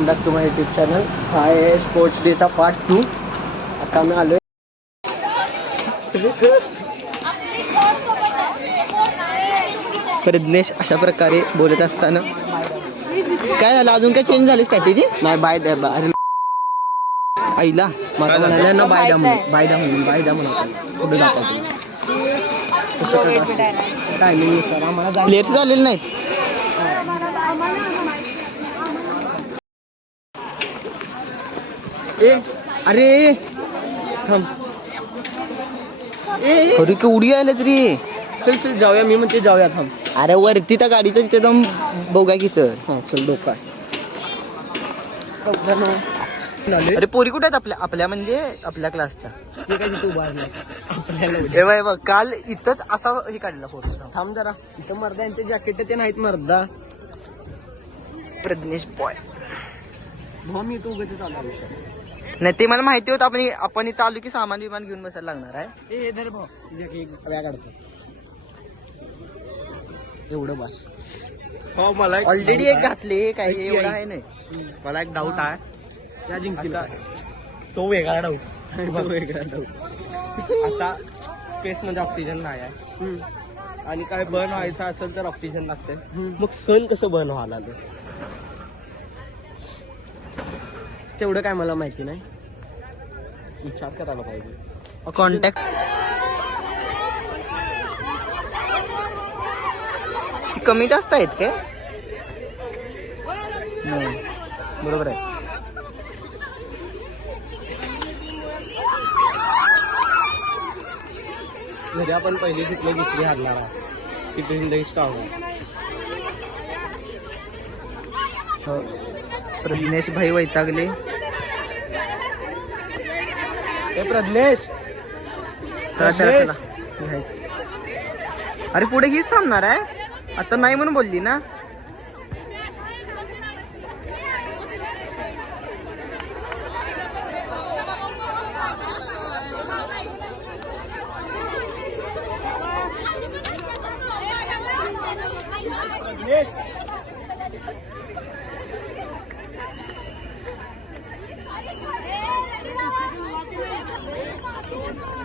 Welcome back to my YouTube channel. हा आहे sports डेचा part 2. आता मी आलोय प्रज्ञेश अशा प्रकारे बोलत असताना काय झालं, अजून काय चेंज झाली स्ट्रॅटेजी नाही. बाय द्या आईला मला म्हणाले ना, बाय द्या म्हणून पुढे दाखवतो. टायमिंग नुसार आम्हाला प्लेयर्स झालेले नाहीत. अरे थांब, अरे केवढी आले तरी. चल जाऊया, मी म्हणते जाऊया. थांब, अरे वरती त्या गाडीचं तिथे जाऊन बघा की. चल डोका. अरे पोरी कुठे आहेत आपल्या म्हणजे आपल्या क्लासच्या? बघ काल इथंच असा हे काढला फोटो. थांब जरा, इथं मर्दा यांचे जॅकेट ते नाहीत मर्दा. प्रज्ञेश बॉय मी तू उगाच चालू विषय नाही, ते मला माहिती होतं. आपण इथं आलो की सामान विमान घेऊन बसायला लागणार आहे. एवढं बस. हो, मला ऑलरेडी एक घातले. काय एवढं आहे नाही. मला एक डाऊट आहे. त्या जिंकला तो वेगळा डाऊट. आता स्पेस मध्ये ऑक्सिजन नाही आहे आणि काय बर्न व्हायचं असेल तर ऑक्सिजन लागते. मग सन कसं बर्न व्हायला तेवढं काय मला माहिती नाही. विचार करायला पाहिजे. कॉन्टॅक्ट कमी जास्त आहेत काय? बरोबर आहे. घरी आपण पहिली जिंकले, दुसरी हारणार आहे. तिथे स्ट्रॉंग. प्रज्ञेश भाई वैतागले. प्रज्ञेश चला. अरे पुढे हीच थांबणार आहे आता, नाही म्हणून बोलली ना.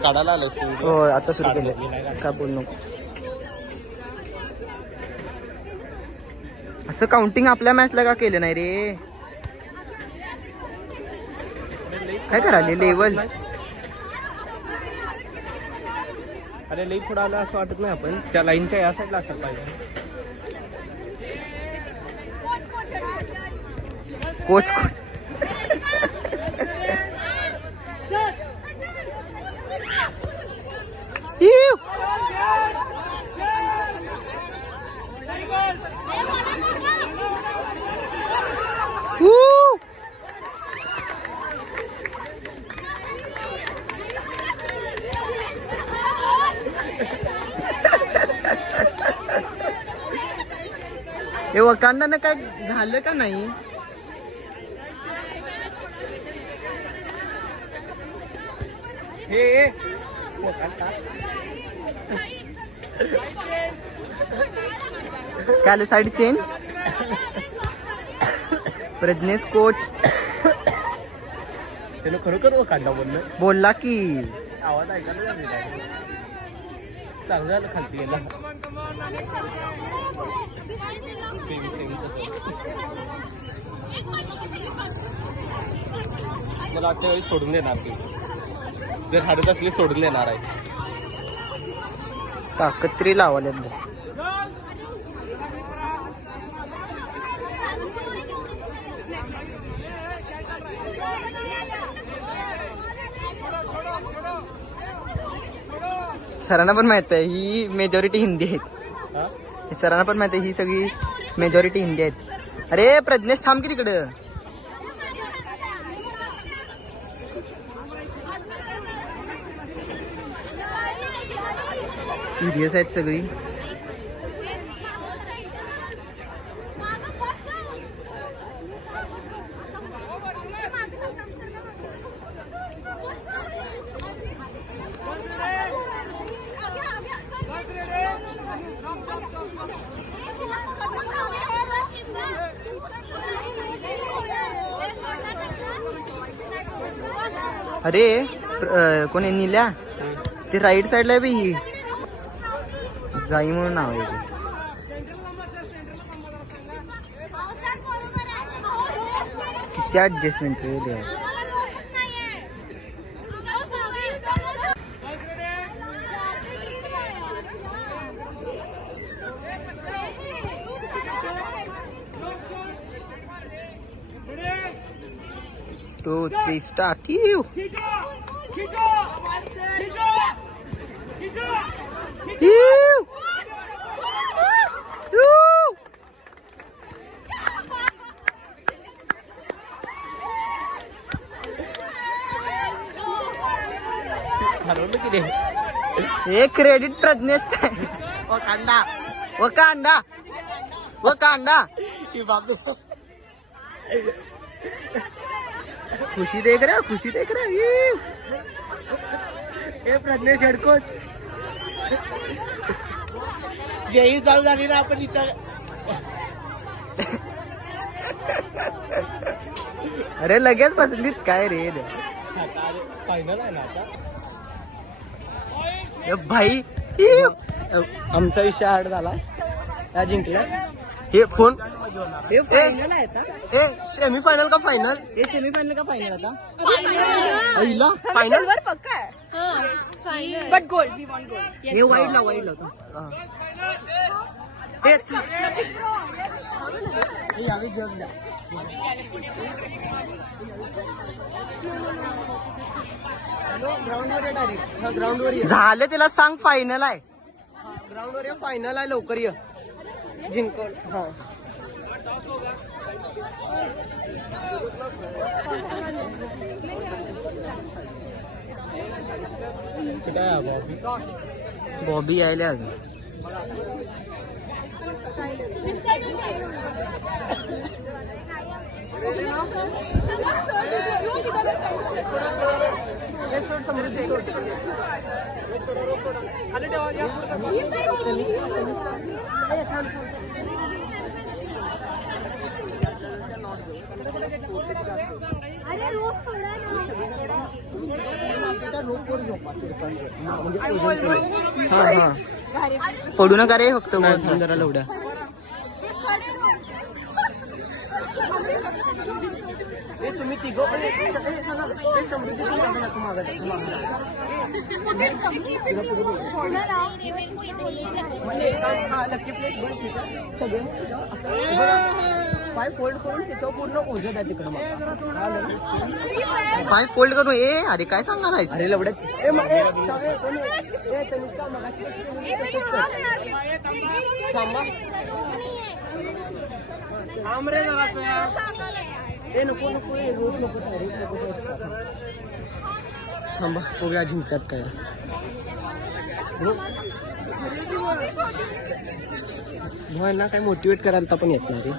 काढायला आलो. हो, आता सुरू केलं. काय बोल नको. असं काउंटिंग आपल्या मॅचला का केलं नाही रे? काय करायले लेवल? अरे लई पुढे आलं असं वाटत नाही. आपण त्या लाईनच्या या साईडला असायला पाहिजे. कोच हे वकांडानं काय झालं का नाही? हे काय साइड चेंज. प्रज्ञेश कोच त्यानं खरोखर काढला बोलला की आवाज ऐकायला चांगलं झालं. खालती गेला. मला आजच्या वेळी सोडून देणार ती. जर हाडत असले सोडून देणार आहे. ताकत्री लावाले. सरांना पण माहित आहे ही मेजॉरिटी हिंदी आहेत. सरांना पण माहित आहे ही सगळी मेजॉरिटी हिंदी आहेत. अरे प्रज्ञेश थांब की तिकडं. सिरियस आहेत सगळी. अरे कोण आहे नील्या ते राईट साईडला आहे बी ही जाई म्हणून नाव आहे ते. किती ऍडजस्टमेंट केली आहे. Two, three, start. You. हे क्रेडिट प्रज्ञेश कांदा व कांदा व कांदा खुशी देख रहे हो, खुशी देख रहे हो. हे प्रज्ञेश हेड कोच जेही चालू झाली ना आपण इथं. अरे लगेच बसलीच काय रे. फायनल आहे ना आता. भाई आमचा विषय हार्ड झाला. या जिंकल्या. हे फोन सेमी फायनल का फायनल. हे सेमी फायनल का फायनल आता फायनल वर पक्का है but gold we want gold. हे वाईडला वाईडला होता. ग्राउंड वर झालं त्याला सांग फायनल आहे. ग्राउंड वर फायनल आहे. लवकर ये जिंकल. हा बॉबी यायला अजून. हा हा पडू नका रे फक्त जरा लवड्या. तुम्ही तिघं पाय फोल्ड करून त्याच्यावर पूर्ण ओझं द्या तिकडं. पाय फोल्ड करू. ए अरे काय सांगणार आहेस. अरे लवड्यात नको नको रोज नको थांबा. बघूया जिंकतात काय. ना काय मोटिवेट करायला पण येत नाही रे.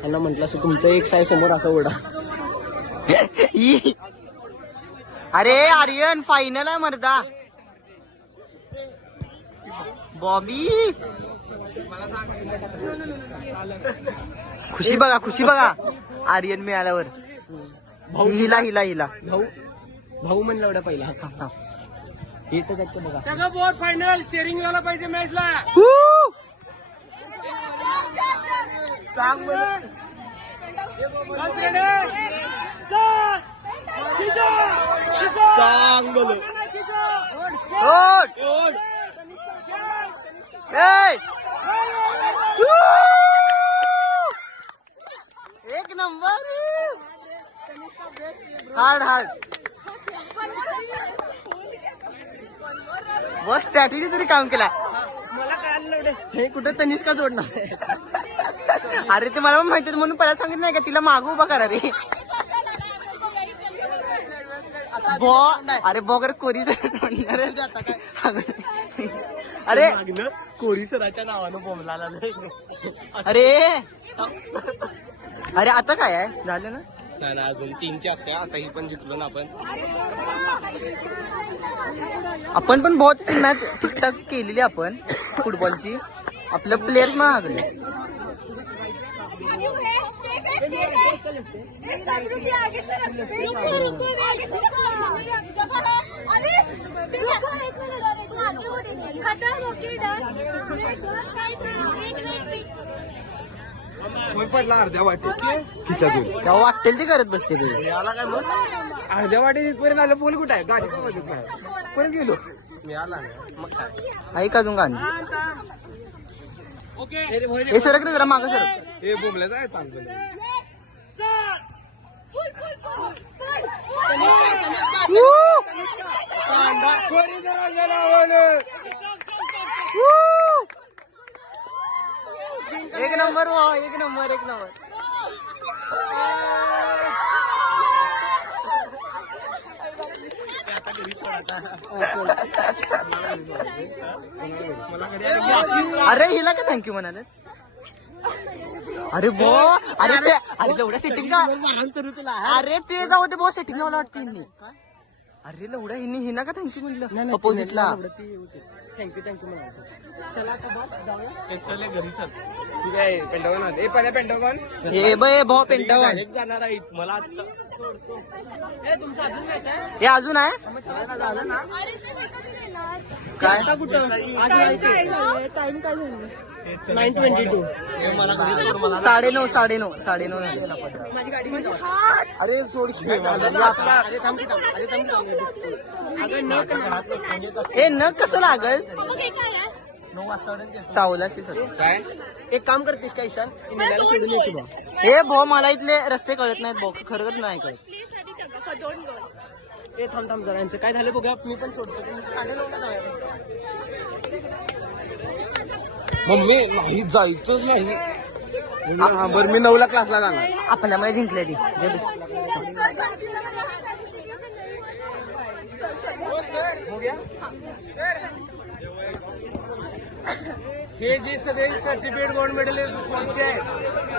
त्यांना म्हटलं असं तुमचं एक साय समोर असं ओढा. अरे आर्यन फायनल आहे मर्दा. बॉबी खुशी बघा, खुशी बघा आर्यन मिळाल्यावर. हिला हिला हिला भाऊ भाऊ म्हणलं एवढा पहिला. हे तर बघा बहुत फायनल चेरिंग झाला पाहिजे मॅचला. चांगलं एक नंबर. हार्ड हार्ड बस स्ट्रॅटेजी तरी काम केला. मला कळालं हे कुठे तनिष्का जोडणार. अरे ते मला पण माहिती म्हणून पहिला सांगितलं नाही का तिला मागं उभा करा रे. अरे बॉगर कोरी अरे कोरी सराच्या नावानं बोंबला. अरे अरे आता काय आहे झालं ना. नाही ना अजून 3चे असते. आता ही पण जिंकलो ना आपण पण बहुत सी मॅच ठीकठाक केलेली आपण फुटबॉलची. आपलं प्लेयर्स मागले. पडला अर्ध्या वाटेत खिशातून तेव्हा वाटेल ती करत बसते ते. याला काय मग अर्ध्या वाटेत इथपर्यंत आलं. फोन कुठं आहे? गाडीच्या बाजूत नाही. परत गेलो मी आला मग काय ऐक अजून गाणी हे सरक रे जरा मागं सरक. हे बोंबल्याचं आहे चांगलं. एक नंबर हो, एक नंबर एक नंबर. अरे हिला का थँक्यू म्हणाले. अरे बो अरे अरे एवढ्या सेटिंग का. अरे ते जाऊ दे बो सेटिंग मला वाटते हिनी. अरे लवड्या हिनी हिना का थँक्यू म्हणलं अपोजिटला. थँक्यू चल घरी चल. तू काय पेंटागॉन ए पहिल्या पेंटागॉन हे बे भाऊ पेंटावर एक जाणार आहे मला आता. तुमचं अजून मॅच आहे हे अजून आहे झालं ना काय. कुठं टाइम काय झालं 9:22. 9:30 9:30 माझी गाडी अरे सोड हे न कसं लागल चावलाशी सर. काय एक काम करतेस का ईशान निघायला सोडून येते बा. हे भाऊ मला इथले रस्ते कळत नाहीत भाऊ खरं नाही कळत. ए थांब जरा यांचं काय झालं बघा. मी पण सोडतो 9:30 मम्मी नाही जायचंच नाही. बरं मी 9ला क्लासला जाणार. आपल्यामुळे जिंकले ती हे जे सगळे सर्टिफिकेट गोल्ड मेडल आहे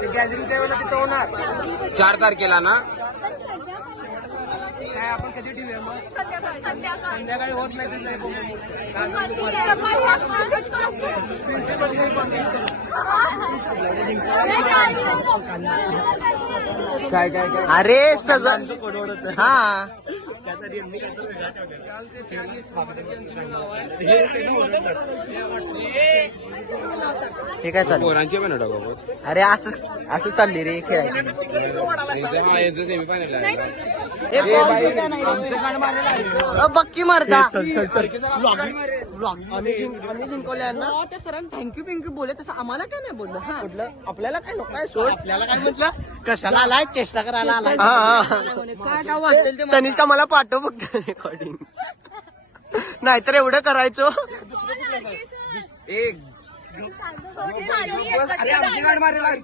गॅदरिंगच्या वेळेला तिथं होणार 4 तारखेला ना. काय आपण कधी ठेवूया मग संध्याकाळी होत नाही. काय काय काय अरे सगळं हा हे काय चालू. पोरांचे पण टाका. अरे असं असं चालली रे खेळायचं. सेमीफायनल आहे. बक्की मारता आम्ही जिंकवल्या ना. ते सरांनी थँक्यू पिंक्यू बोलले तसं आम्हाला काय नाही बोललं. हा आपल्याला काय नको काय सोड. आपल्याला काय म्हटलं कशाला आलाय चेष्टा करायला आलाय. काय काय वाटेल ते तनिष का मला पाठव फक्त रेकॉर्डिंग. नाहीतर एवढं करायचो. एक अरे आमची गाडी मारेल.